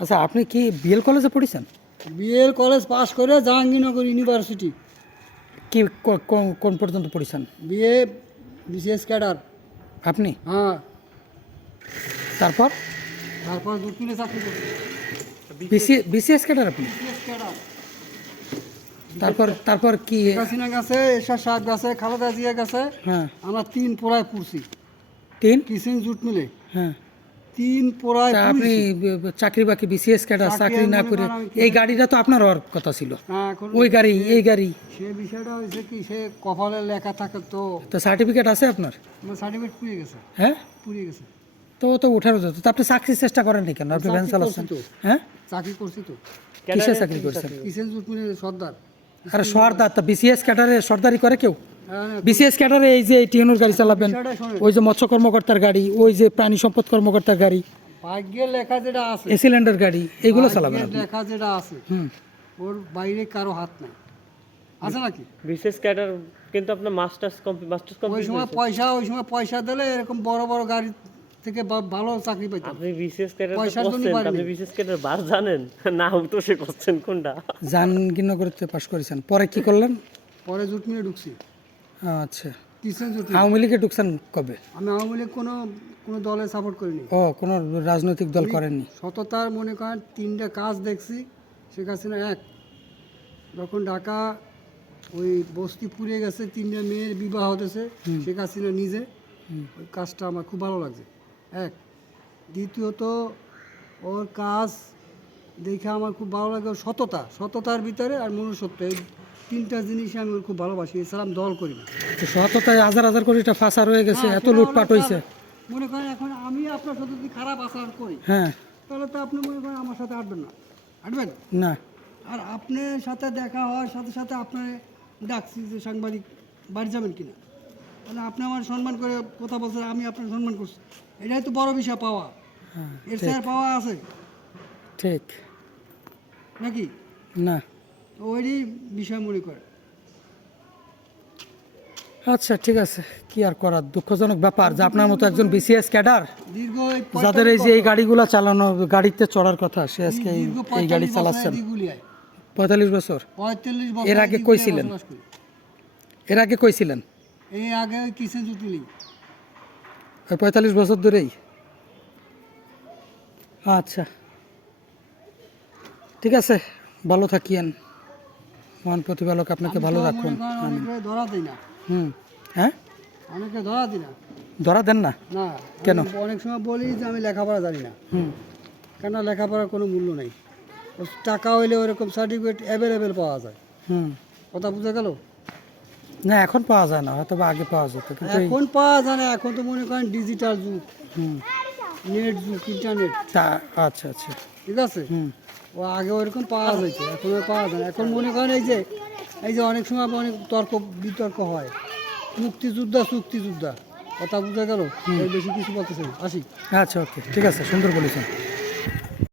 আচ্ছা আপনি কি বিএল কলেজে পড়েছেন? বিএল কলেজ পাশ করে জাহাঙ্গীরনগর ইউনিভার্সিটি কি কোন- পর্যন্ত পড়েছেন? BA BCS cadre. আপনি? হ্যাঁ। তারপর? তারপর দুপুরে চাকরি বিসিএস ক্যাডার আপনি? তারপর তারপর কি? হাসিনা গেছে এরশাদ সাহেব গেছে খালেদা জিয়া গেছে। হ্যাঁ। আমরা তিন পোড়ায় পড়ছি। তিন? কিচেন জুট মিলে। হ্যাঁ। তিন পোড়ায় আপনি চাকরি বাকরি বিসিএস ক্যাডার চাকরি না করে করেন এই গাড়িটা তো আপনার হওয়ার কথা ছিল। ওই গাড়ি এই গাড়ি। সে বিষয়টা হয়েছে কি সে কপালে লেখা থাকে তো। তো সার্টিফিকেট আছে আপনার? সার্টিফিকেট পুড়িয়ে গেছে। হ্যাঁ? পুড়িয়ে গেছে। তো ও তো উঠারও যেত তো আপনি চাকরির চেষ্টা করেননি কেন? আপনি ভ্যান চাকরি চালাচ্ছেন হ্যাঁ? চাকরি করছি তো। কিসে চাকরি করছেন? জুট সর্দার। আরে সর্দার তা বিসিএস ক্যাডারে সর্দারি করে কেউ? বিসিএস ক্যাডারে এই যে টিএনুর গাড়ি চালাবেন ওই যে মৎস্য কর্মকর্তার গাড়ি ওই যে প্রাণী সম্পদ কর্মকর্তার গাড়ি ভাগ্যের লেখা যেটা আছে। এসিলেন্ডার গাড়ি এগুলো চালাবেন লেখা যেটা আছে ওর বাইরে কারও হাত নাই। আছে নাকি? বিশেষ ক্যাডার কিন্তু আপনার মাস্টার্স কমপ্লিট মাস্টার্স ওই সময় পয়সা ওই সময় পয়সা দিলে এরকম বড় বড় গাড়ি থেকে ভালো চাকরি পাইতাম আপনি বিশেষ ক্যাডার করছেন আপনি বিশেষ ক্যাডার বার জানেন? না তো সে করছেন কোনটা? জাহাঙ্গীরনগরতে পাশ করেছেন। পরে কি করলেন? পরে জুট মিলে ঢুকছি। আচ্ছা। আওয়ামী লীগে ঢুকছেন কবে? আমি আওয়ামী লীগ কোনো কোনো দলে সাপোর্ট করিনি। ও কোনো রাজনৈতিক দল করেননি? সততার মনে করেন তিনটা কাজ দেখছি। শেখ হাসিনা এক। যখন ঢাকা ওই বস্তি পুড়িয়ে গেছে তিনটা মেয়ের বিবাহ হতেছে শেখ হাসিনা নিজে। ওই কাজটা আমার খুব ভালো লাগছে। এক। দ্বিতীয়ত ওর কাজ দেখে আমার খুব ভালো লাগে সততা। সততার ভিতরে আর মনুষ্যত্ব। এই তিনটা জিনিস আমি খুব ভালোবাসি এছাড়া আমি দল করি না। তো সততায় হাজার হাজার কোটিটা ফাঁসা রয়ে গেছে হ্যাঁ, এত লুটপাট হয়েছে মনে করেন এখন আমি আপনার সাথে যদি খারাপ আচরণ করি হ্যাঁ। তাহলে তো আপনি মনে করেন আমার সাথে আটবেন না। আটবেন না। আর আপনার সাথে দেখা হওয়ার সাথে সাথে আপনার ডাকছি যে সাংবাদিক বাড়ি যাবেন কিনা? তাহলে আপনি আমার সম্মান করে কথা বলছেন আমি আপনার সম্মান করছি। এটাই তো বড় বিষয় পাওয়া। হ্যাঁ এর স্যার পাওয়া আছে? ঠিক। নাকি? না। ওইরই বিষয় মনে করে। আচ্ছা ঠিক আছে। কি আর করার? দুঃখজনক ব্যাপার যে আপনার মতো একজন বিসিএস ক্যাডার যাদের এই যে এই গাড়িগুলো চালানো গাড়িতে চড়ার কথা সে আজকে এই- গাড়ি চালাচ্ছেন। পঁয়তাল্লিশ বছর? এর আগে কই ছিলেন? এর আগে কইছিলেন? এই আগে ওই পঁয়তাল্লিশ বছর ধরেই? আচ্ছা। ঠিক আছে ভালো থাকিয়েন। মহান প্রতিপালক আপনাকে ভালো রাখুন। ধরা দিই না। হুম। হ্যাঁ? অনেকে ধরা দিই না। ধরা দেন না? না। কেন? অনেক সময় বলি যে আমি লেখাপড়া জানি না। হুম। কেন লেখাপড়ার কোনো মূল্য নেই? টাকা হইলে ওরকম সার্টিফিকেট অ্যাভেলেবেল পাওয়া যায়। হুম। কথা বুঝা গেল? না এখন পাওয়া যায় না হয়তো বা আগে পাওয়া যেত কিন্তু এখন পাওয়া যায় না এখন তো মনে করেন ডিজিটাল যুগ। হুম। নেট যুগ ইন্টারনেট আচ্ছা আচ্ছা। ঠিক আছে? হুম। ও আগে ওরকম পাওয়া যেত এখন পাওয়া যায় না। এখন মনে করেন এই যে এই যে অনেক সময় অনেক তর্ক বিতর্ক হয়। মুক্তিযোদ্ধা চুক্তিযোদ্ধা কথা বুঝা গেল? বেশি কিছু বলতেছে না। আসি। আচ্ছা ওকে। ঠিক আছে সুন্দর বলেছেন।